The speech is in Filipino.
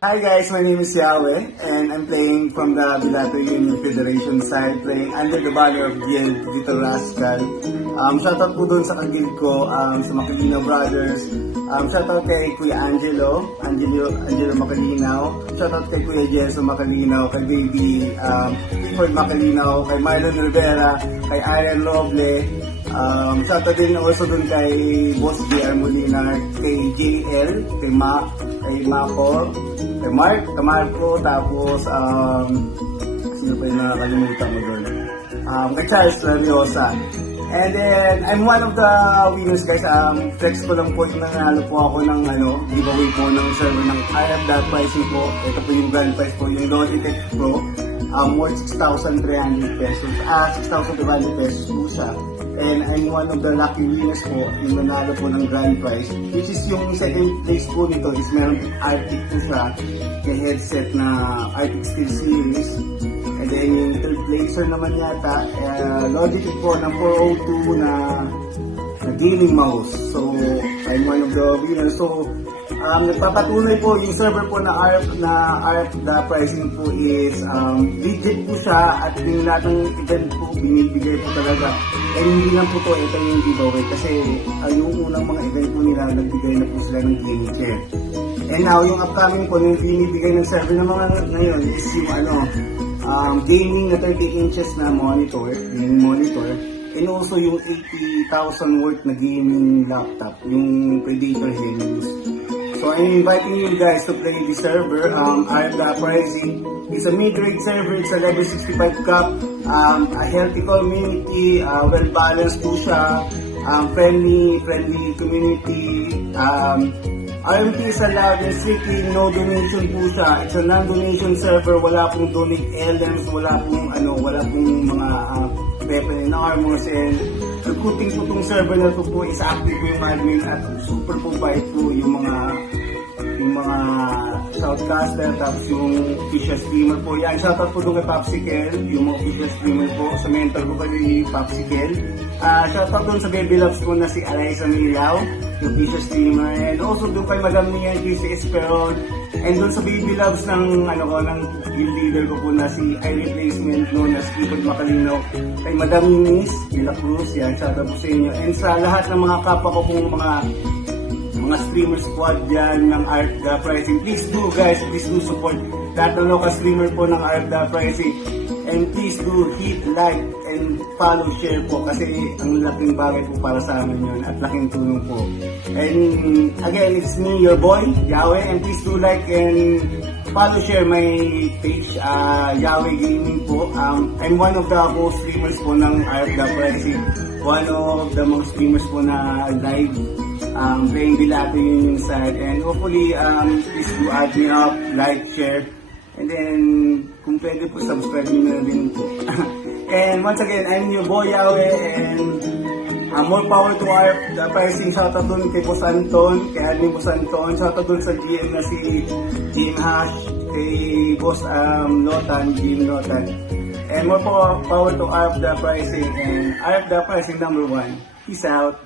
Hi guys, my name is Yahweh and I'm playing from the Bilato Union Federation side, playing under the banner of Guild Digital Rascal. Shoutout po dun sa kagil ko, sa Macalinaw Brothers. Shoutout kay Kuya Angelo Macalinaw. Shoutout kay Kuya Jeso Macalinaw, kay Baby Clifford Macalinaw, kay Marlon Rivera, kay Aaron Roble. Shoutout din also dun kay Boss JR Molina, kay JL, kay Mako, kay Mark Camarco, tapos sino pa yung nakakalimutan mo doon? Kay Charles Lariosa. And then, I'm one of the winners guys. Flex ko lang po yung nanalo po ako ng giveaway po ng server ng IF pricing po. Ito po yung grand prize po, yung Logitech Pro. Worth 6,300 pesos. 6,200 pesos po siya. And I'm one of the lucky winners po yung nanalo po ng grand prize. Which is yung second place po nito is meron Arctic po siya. May headset na Arctic Steel Series. And then yung third placer naman yata, Logitech po ng 402 na gaming mouse. So, I'm one of the winners. So, nagpapatunay po yung server po na RF the pricing po is legit po siya at yung lahat ng event po binibigay po talaga. And hindi lang po ito yung giveaway kasi yung unang mga event po nila nagbigay na po sila ng gaming chair. And now, yung upcoming po yung binibigay ng server na mga ngayon is yung gaming na 30 inches na monitor, gaming monitor, and also yung 80,000 worth na gaming laptop, yung Predator Helios. So I'm inviting you guys to play the server. RF Pricing is a mid-grade server. It's a level 65 cup, a healthy community, well-balanced po siya, friendly community. RMT is allowed and strictly no donation po siya. It's a non-donation server. Wala pong donate elements, wala pong mga weapon and armors, and recruiting po itong server na ito po is active po yung admin at super po bait po yung mga shoutcaster, tapos yung official streamer po. Yan, shoutout po doon kay Popsicle, yung mga official streamer po. Sa mentor ko kay Popsicle. Shoutout doon sa Baby Loves po na si Alaysa Milaw, yung official streamer. And also doon kay Madam Nian, QC Esperon. And doon sa Baby Loves ng guild leader ko po na si iReplacement known as Clifford Macalinaw. Kay Madam Eunice De La Cruz, yan, shoutout po sa inyo. And sa lahat ng mga kapwa ko pong mga streamer squad dyan ng RF Pricing. Please do support lahat ng local streamer po ng RF Pricing. And please do hit like and follow, share po kasi ang laking bagay po para sa amin yun at laking tulong po. And again, it's me, your boy, Yahweh, and please do like and follow, share my page, Yahweh Gaming po. I'm one of the host streamers po ng RF Pricing. One of the mga streamers po na live playing Bilato Union side, and hopefully please do add me up, like, share, and then kung pwede po subscribe nyo na rin po. And once again, I'm your boy Yahweh, and more power to RF Pricing. Shoutout dun kay Boss Anton, kay admin Boss Anton, shoutout dun sa GM na si GM Hash, kay Boss GM Lotan, and more power to RF Pricing, and RF Pricing #1. Peace out.